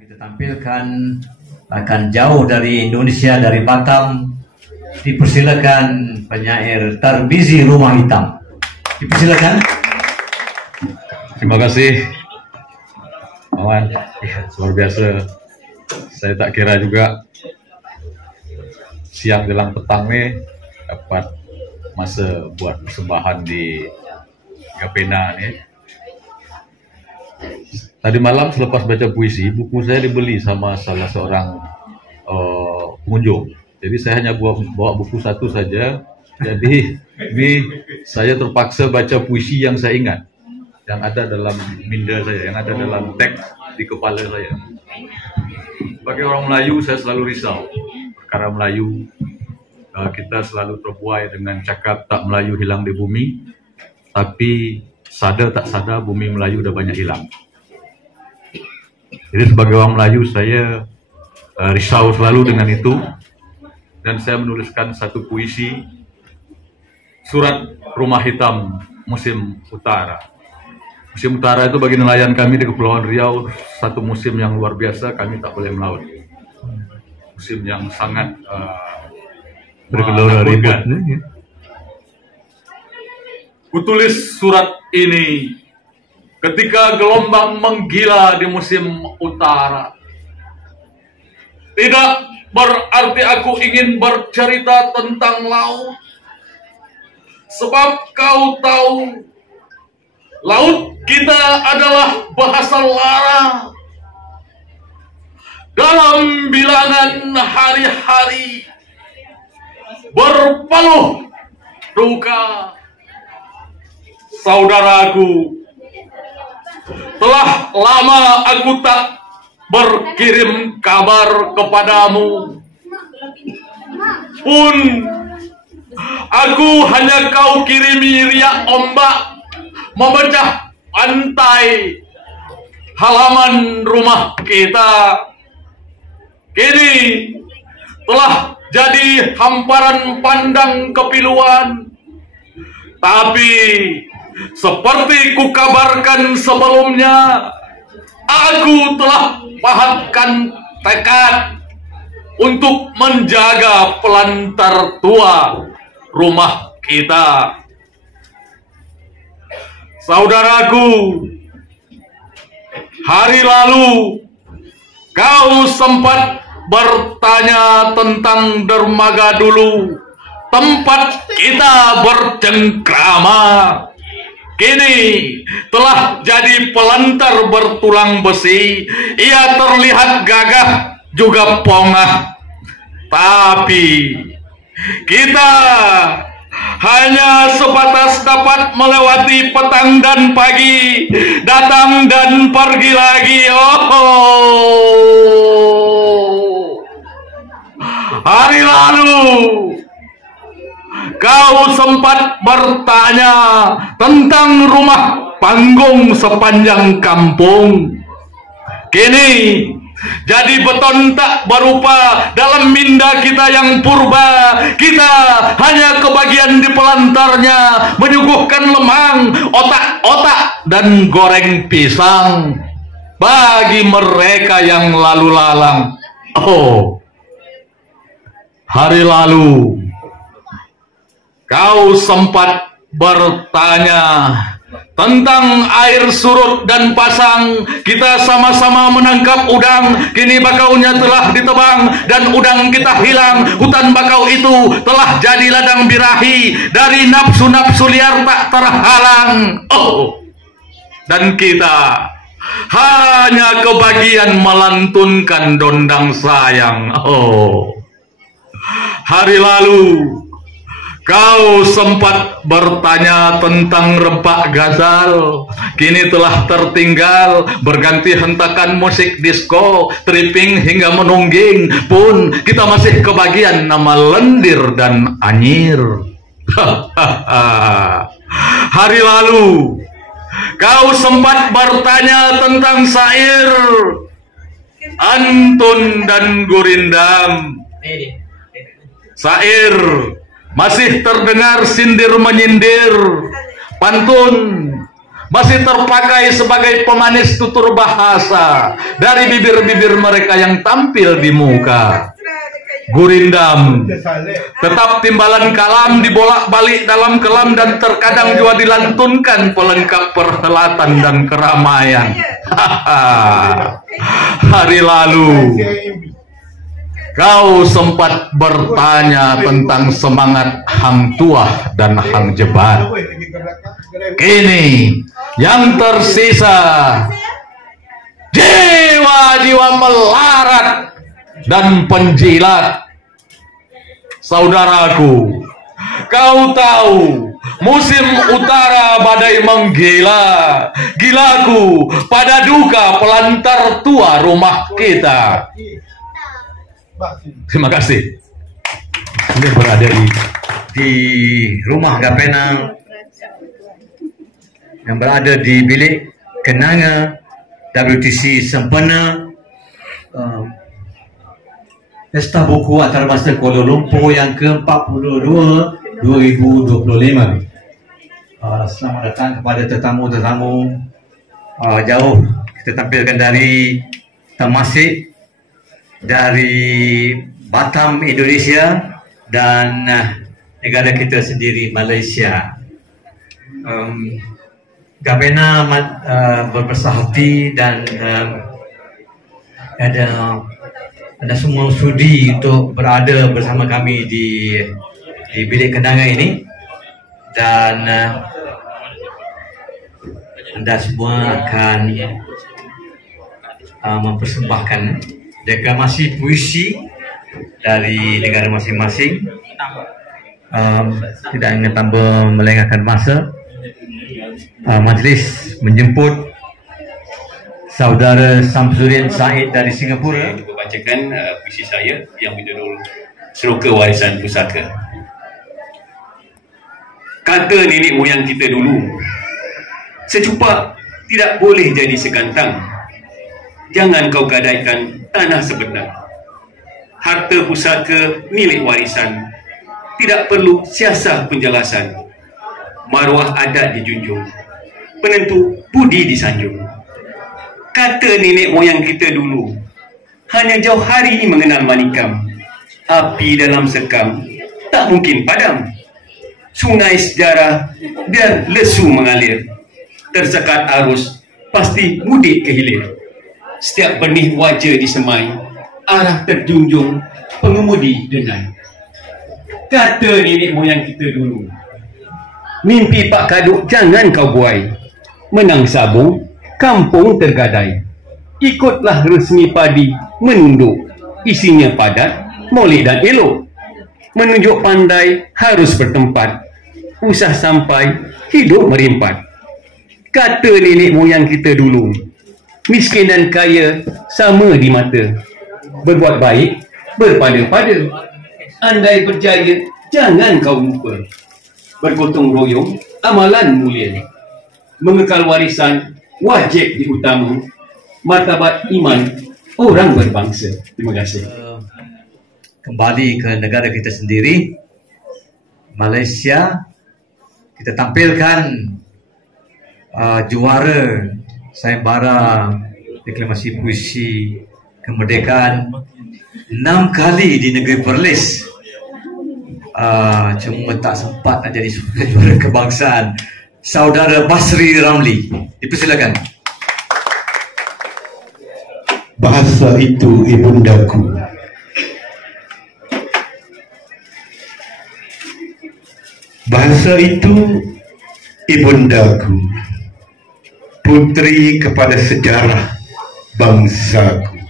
Kita tampilkan akan jauh dari Indonesia, dari Batam. Dipersilakan penyair Tarmizi Rumah Hitam. Dipersilakan. Terima kasih, Awan. Luar biasa. Saya tak kira juga siang jelang petang nih dapat masa buat persembahan di Gapena nih. Tadi malam selepas baca puisi, buku saya dibeli sama salah seorang pengunjung. Jadi saya hanya bawa buku satu saja. Jadi ini saya terpaksa baca puisi yang saya ingat, yang ada dalam minda saya, yang ada dalam teks di kepala saya. Sebagai orang Melayu, saya selalu risau perkara Melayu. Kita selalu terbuai dengan cakap tak Melayu hilang di bumi, tapi sadar tak sadar bumi Melayu udah banyak hilang. Jadi sebagai orang Melayu saya risau selalu dengan itu, dan saya menuliskan satu puisi, Surat Rumah Hitam Musim Utara. Musim Utara itu bagi nelayan kami di Kepulauan Riau satu musim yang luar biasa, kami tak boleh melaut. Musim yang sangat bergelora ribut. Kutulis surat ini ketika gelombang menggila di musim utara. Tidak berarti aku ingin bercerita tentang laut, sebab kau tahu laut kita adalah bahasa lara. Dalam bilangan hari-hari berpeluh duka, saudaraku, telah lama aku tak berkirim kabar kepadamu. Pun aku hanya kau kirimi riak ombak memecah pantai halaman rumah kita. Kini telah jadi hamparan pandang kepiluan. Tapi seperti kukabarkan sebelumnya, aku telah pahatkan tekad untuk menjaga pelantar tua rumah kita. Saudaraku, hari lalu kau sempat bertanya tentang dermaga dulu, tempat kita bercengkrama. Kini telah jadi pelantar bertulang besi. Ia terlihat gagah juga pongah, tapi kita hanya sebatas dapat melewati petang dan pagi, datang dan pergi lagi. Hari lalu kau sempat bertanya tentang rumah panggung sepanjang kampung. Kini jadi beton tak berupa dalam minda kita yang purba. Kita hanya kebagian di pelantarnya menyuguhkan lemang, otak-otak dan goreng pisang bagi mereka yang lalu lalang. Hari lalu kau sempat bertanya tentang air surut dan pasang. Kita sama-sama menangkap udang. Kini bakaunya telah ditebang dan udang kita hilang. Hutan bakau itu telah jadi ladang birahi dari nafsu-nafsu liar tak terhalang. Dan kita hanya kebagian melantunkan dondang sayang. Hari lalu kau sempat bertanya tentang rebak gazal. Kini telah tertinggal, berganti hentakan musik disco, tripping hingga menungging. Pun kita masih kebagian nama lendir dan anyir. Hari lalu kau sempat bertanya tentang syair Antun dan Gurindam. Syair masih terdengar sindir menyindir, pantun masih terpakai sebagai pemanis tutur bahasa dari bibir-bibir mereka yang tampil di muka. Gurindam, tetap timbalan kalam dibolak-balik dalam kelam dan terkadang juga dilantunkan pelengkap perhelatan dan keramaian. Hari lalu kau sempat bertanya tentang semangat Hang Tuah dan Hang Jebat. Kini yang tersisa jiwa-jiwa melarat dan penjilat. Saudaraku, kau tahu musim utara badai menggila, gilaku pada duka pelantar tua rumah kita. Terima kasih. Ini berada di rumah Gapena yang berada di bilik kenanga WTC sempena Pesta Buku Antarabangsa Kuala Lumpur yang ke-42 2025. Selamat datang kepada tetamu-tetamu jauh. Kita tampilkan dari Temasek, dari Batam, Indonesia, dan negara kita sendiri, Malaysia. Gapena berbesar hati dan ada semua sudi untuk berada bersama kami di bilik kenanga ini, dan anda semua akan mempersembahkan deklamasi puisi dari negara masing-masing. Tidak ingin tambah melengahkan masa, majlis menjemput Saudara Samsudin Said dari Singapura. Saya bacakan puisi saya yang berjudul Seroka Warisan Pusaka. Kata nenek moyang kita dulu, secupak tidak boleh jadi sekantang. Jangan kau gadaikan tanah sebenar. Harta pusaka milik warisan, tidak perlu siasah penjelasan. Maruah adat dijunjung, penentu budi disanjung. Kata nenek moyang kita dulu, hanya jauh hari ini mengenal manikam. Api dalam sekam tak mungkin padam. Sungai sejarah biar lesu mengalir. Tersekat arus pasti mudik ke hilir. Setiap benih wajah disemai, arah terjunjung pengemudi denai. Kata nenek moyang kita dulu, mimpi Pak Kaduk jangan kau buai. Menang sabu, kampung tergadai. Ikutlah resmi padi menunduk. Isinya padat, molek dan elok. Menunjuk pandai harus bertempat. Usah sampai hidup merimpat. Kata nenek moyang kita dulu, miskin dan kaya sama di mata. Berbuat baik berpada-pada. Andai berjaya jangan kau lupa. Bergotong royong amalan mulia. Mengekal warisan wajib diutama. Martabat iman orang berbangsa. Terima kasih. Kembali ke negara kita sendiri, Malaysia. Kita tampilkan juara sayembara deklamasi puisi kemerdekaan 6 kali di negeri Perlis. Cuma tak sempat nak jadi juara kebangsaan. Saudara Basri Ramli, dipersilakan. Bahasa itu ibundaku, bahasa itu ibundaku, putri kepada sejarah bangsaku,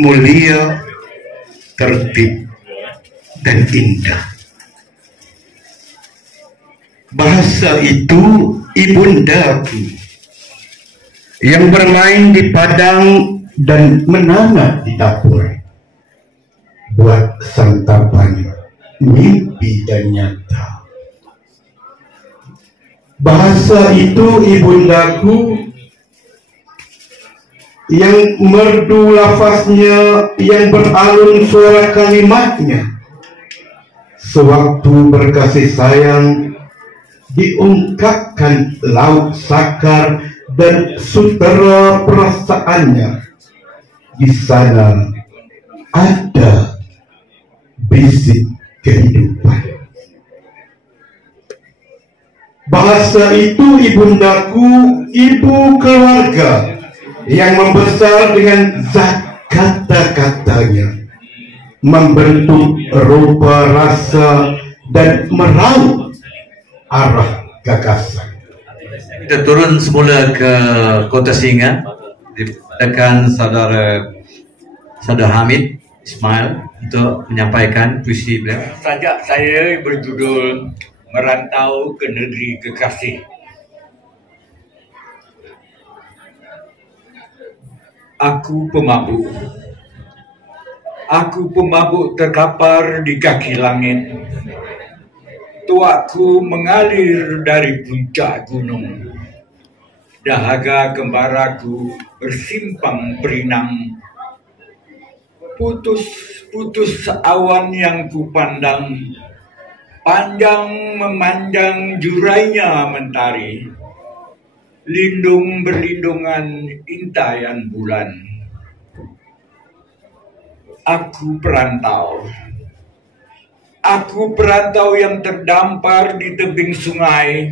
mulia, tertib, dan indah. Bahasa itu ibundaku yang bermain di padang dan menanam di dapur, buat santapan mimpi dan nyata. Bahasa itu ibundaku yang merdu lafaznya, yang beralun suara kalimatnya, sewaktu berkasih sayang diungkapkan laut sakar dan sutera perasaannya. Di sana ada bisik kehidupan. Bahasa itu ibundaku, ibu keluarga yang membesar dengan zat kata-katanya, membentuk rupa rasa dan meraup arah gagasan. Kita turun semula ke Kota Singa, dipersilakan saudara Hamid Ismail untuk menyampaikan puisi beliau. Sajak saya berjudul Merantau ke Negeri Kekasih. Aku pemabuk. Aku pemabuk terkapar di kaki langit. Tuaku mengalir dari puncak gunung. Dahaga kembaraku bersimpang berinang. Putus-putus awan yang kupandang, panjang memanjang jurainya mentari, lindung berlindungan intayan bulan. Aku perantau yang terdampar di tebing sungai.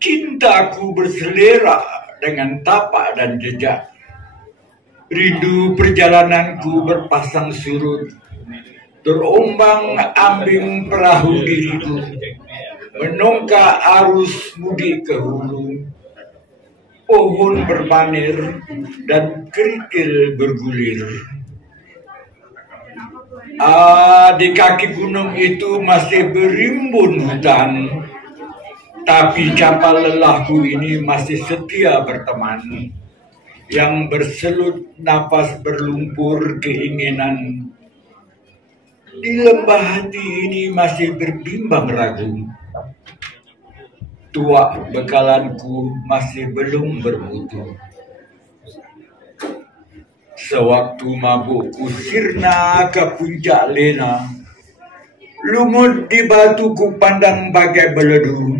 Cintaku berselera dengan tapak dan jejak. Rindu perjalananku berpasang surut, terombang ambing perahu diriku, menongkak arus mudik ke hulu. Pohon berpanir dan kerikil bergulir. Di kaki gunung itu masih berimbun hutan, tapi kapal lelahku ini masih setia berteman. Yang berselut nafas berlumpur keinginan. Di lembah hati ini masih berbimbang ragu. Tuak bekalanku masih belum bermutu. Sewaktu mabukku sirna ke puncak lena, lumut di batuku pandang bagai beledu.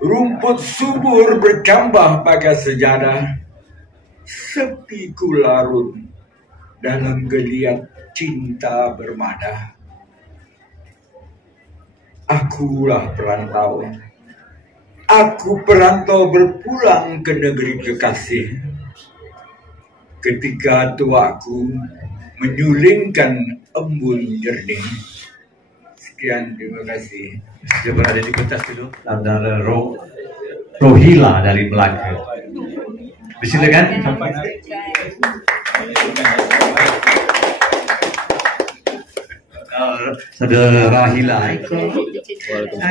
Rumput subur bercambah bagai sejadah. Sepi ku larut dalam geliat cinta bermada. Akulah perantau. Aku perantau berpulang ke negeri kekasih. Ketika tuaku menyulingkan embun jernih. Sekian, terima kasih. Dia berada di pentas dulu. Saudara Rohila dari Melaka. Silakan. Saudara Rahila.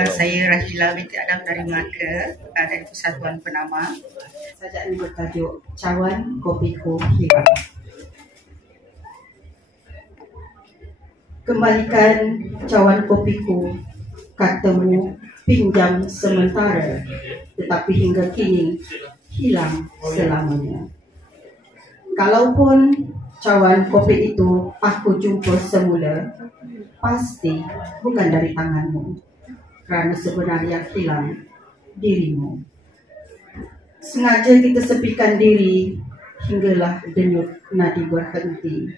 Saya Rahila binti Adam dari Melaka, dari Persatuan Penama. Sajak ini bertajuk Cawan Kopiku Hilang. Kembalikan cawan kopiku, katamu pinjam sementara, tetapi hingga kini hilang selamanya. Kalaupun cawan kopi itu aku jumpa semula, pasti bukan dari tanganmu, kerana sebenarnya hilang dirimu. Sengaja kita sepikan diri hinggalah denyut nadi berhenti.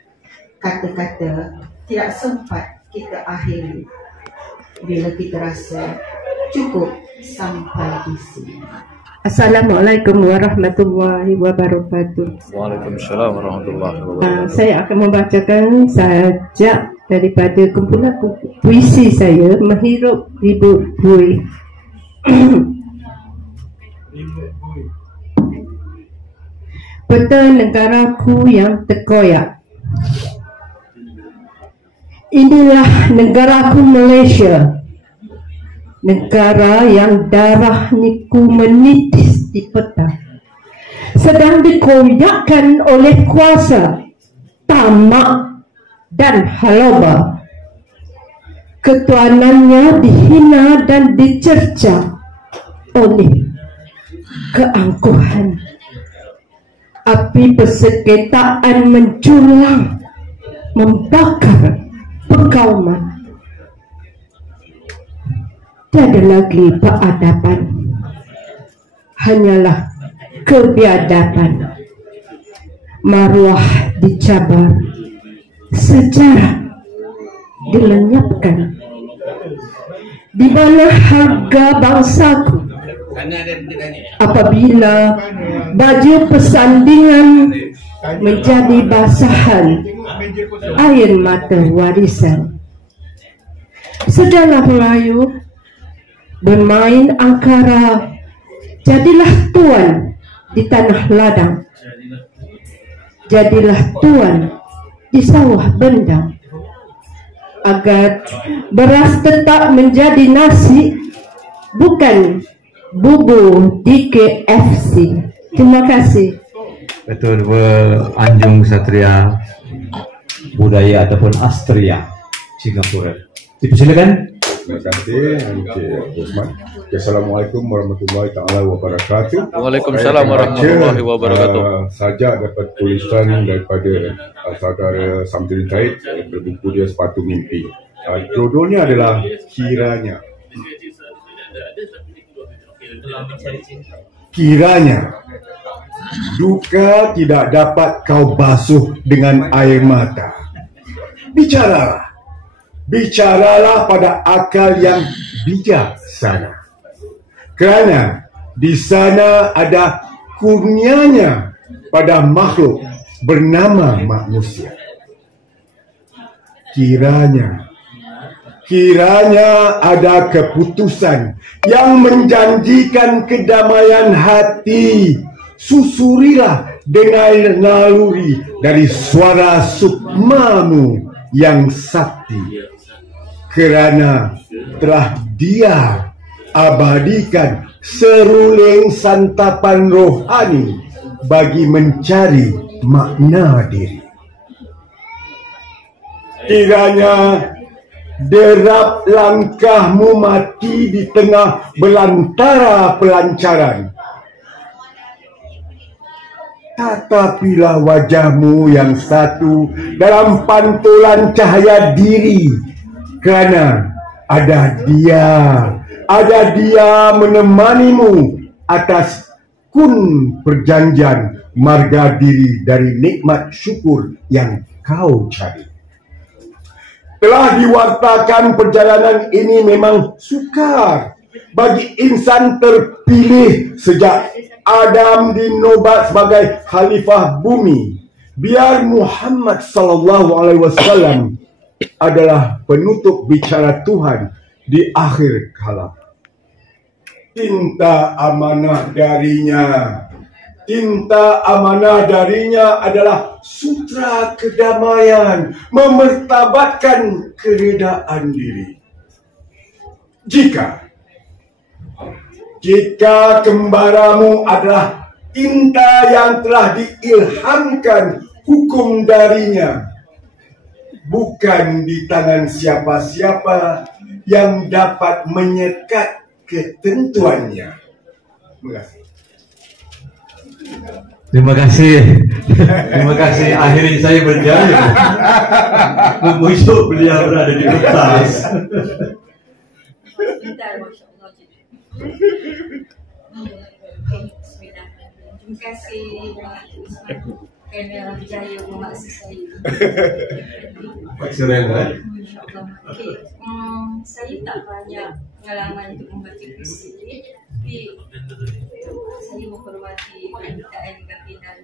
Kata-kata tidak sempat kita akhiri bila kita rasa cukup sampai di sini. Assalamualaikum warahmatullahi wabarakatuh. Waalaikumsalam warahmatullahi wabarakatuh. Saya akan membacakan sajak daripada kumpulan puisi saya, Menghirup Bibut Bui. Peta negaraku yang terkoyak. Inilah negaraku Malaysia, negara yang darahnya ku menitis di peta, sedang dikoyakkan oleh kuasa, tamak dan haloba. Ketuanannya dihina dan dicerca oleh keangkuhan. Api persekitaran menculang, membakar perkauman. tiada lagi peradaban, hanyalah kebiadaban. Maruah dicabar, sejarah dilenyapkan. Di mana harga bangsaku apabila baju persandingan menjadi basahan air mata warisan? Sudahlah Melayu bermain angkara, jadilah tuan di tanah ladang, jadilah tuan di sawah bendang, agar beras tetap menjadi nasi, bukan bubur di KFC. Terima kasih. Betul, Anjung Satria Budaya ataupun Astria Singapura. Dipersilakan. Terima kasih Encik Osman. Assalamualaikum warahmatullahi taala wabarakatuh. Waalaikumsalam warahmatullahi wabarakatuh. Saja dapat tulisan daripada saudara Samsudin Said berbuku dia Sepatu Mimpi. Judulnya adalah Kiranya. Kiranya duka tidak dapat kau basuh dengan air mata. Bicaralah pada akal yang bijaksana. Kerana di sana ada kurnianya pada makhluk bernama manusia. Kiranya ada keputusan yang menjanjikan kedamaian hati. Susurilah dengan naluri dari suara sukmamu yang sakti. Kerana telah dia abadikan seruling santapan rohani bagi mencari makna diri. Kiranya derap langkahmu mati di tengah belantara pelancaran. Tatapilah wajahmu yang satu dalam pantulan cahaya diri, kerana ada dia menemanimu atas kun perjanjian marga diri dari nikmat syukur yang kau cari. Telah diwartakan perjalanan ini memang sukar bagi insan terpilih sejak Adam dinobat sebagai khalifah bumi. Biar Muhammad SAW adalah penutup bicara Tuhan di akhir kala. Tinta amanah darinya adalah sutra kedamaian, memertabatkan keredaan diri. Jika kembaramu adalah tinta yang telah diilhamkan hukum darinya, bukan di tangan siapa-siapa yang dapat menyekat ketentuannya. Terima kasih. Terima kasih. Akhirnya saya berjaya memujuk beliau berada di atas. Terima kasih kerana berjaya memaksa saya. Saya tak banyak pengalaman untuk membaca puisi, tapi saya menghormati permintaan Kapten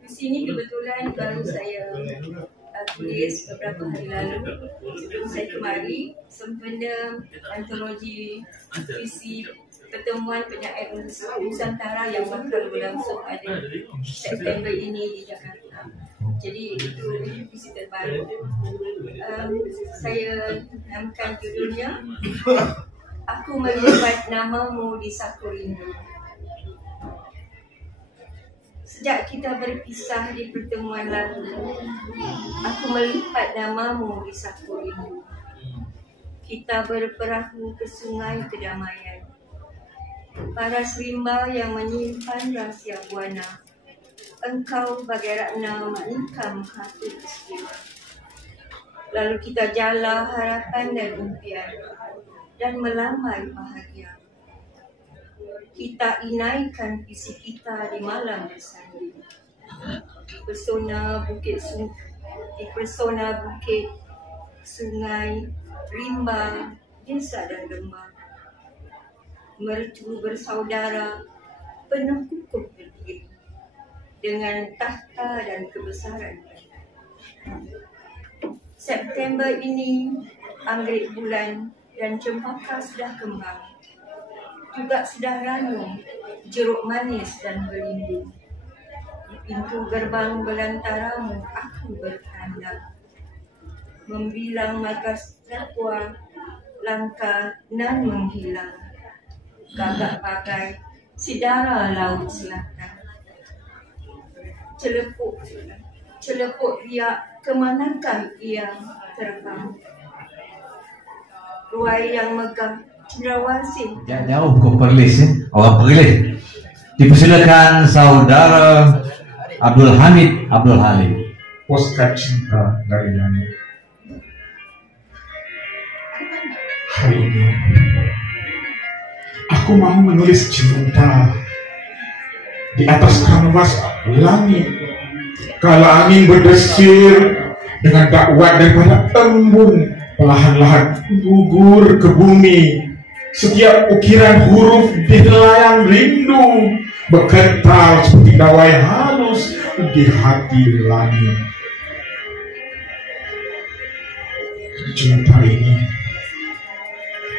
puisi ini kebetulan baru saya tulis beberapa hari lalu. Sebelum saya kemari, sempena antologi puisi pertemuan penyair Nusantara yang bakal berlangsung pada September ini di Jakarta. Jadi itu puisi terbaru. Saya namakan judulnya Aku Melipat Namamu di Saku Rindu. Sejak kita berpisah di pertemuan lalu, aku melipat namamu di saku rindu. Kita berperahu ke sungai kedamaian. Paras rimba yang menyimpan rahsia buana. Engkau bagai Ratna Manikam Hati Istiwa. Lalu kita jala harapan dan impian dan melamai bahagia. Kita inaikan visi kita di malam bersanding. Di pesona bukit sungai, rimba, desa dan lembah. Mercu bersaudara, penuh kukuh berdiri dengan tahta dan kebesaran. September ini, anggrek bulan dan cempaka sudah kembang. Juga sudah ranum, jeruk manis dan belimbing. Di pintu gerbang belantaramu, aku bertanda. Membilang markas takwa, langkah nan menghilang. Gagak bagai sidara laut selatan. Celepuk riak, kemanakah ia terbang? Ruai yang megah, cendrawasih. Jauh ke Perlis, orang Perlis. Dipersilakan saudara Abdul Hamid Abdul Halim. Postcard cinta dari langit. Hari ini aku mau menulis cinta di atas kanvas langit. Kala angin berdesir dengan dakwah daripada embun, perlahan-lahan gugur ke bumi. Setiap ukiran huruf di helaian rindu bergetar seperti dawai halus di hati langit. Cinta ini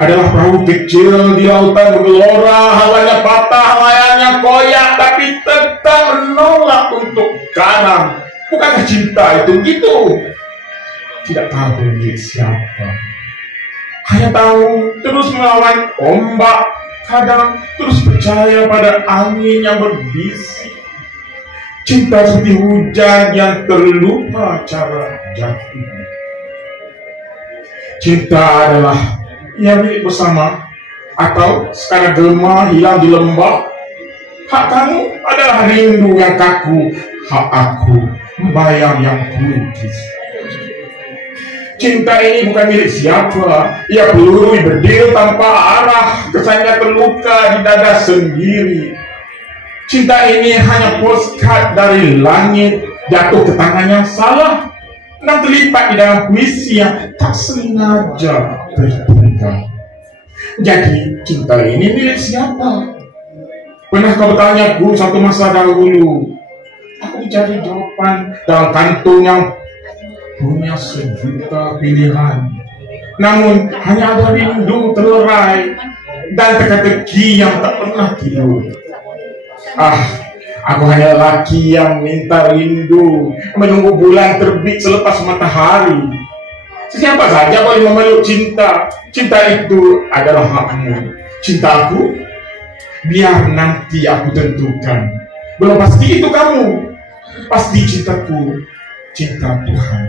adalah perahu kecil di lautan bergelora, hawanya patah, layarnya koyak, tapi tetap menolak untuk karam. Bukankah cinta itu gitu? Tidak tahu milik siapa, hanya tahu terus melawan ombak, kadang terus percaya pada angin yang berbisik. Cinta seperti hujan yang terlupa cara jatuh. Cinta adalah yang milik bersama, atau sekadar gelma hilang di lembah. Hak kamu adalah rindu yang kaku, hak aku membayang yang putih. Cinta ini bukan milik siapa, ia peluru berdil tanpa arah, kesannya terluka di dada sendiri. Cinta ini hanya postcard dari langit, jatuh ke tangan yang salah, dan terlipat di dalam puisi yang tak sengaja tertinggal. Jadi cinta ini milik siapa? Pernah kau bertanya aku satu masa dahulu. Aku mencari jawaban dalam kantung yang punya sejuta pilihan, namun hanya ada rindu terlerai dan teka-teki yang tak pernah tidur. Aku hanya lelaki yang minta rindu, menunggu bulan terbit selepas matahari. Siapa saja boleh memeluk cinta. Cinta itu adalah hakmu. Cintaku, biar nanti aku tentukan. Belum pasti itu kamu. Pasti cintaku, cinta Tuhan.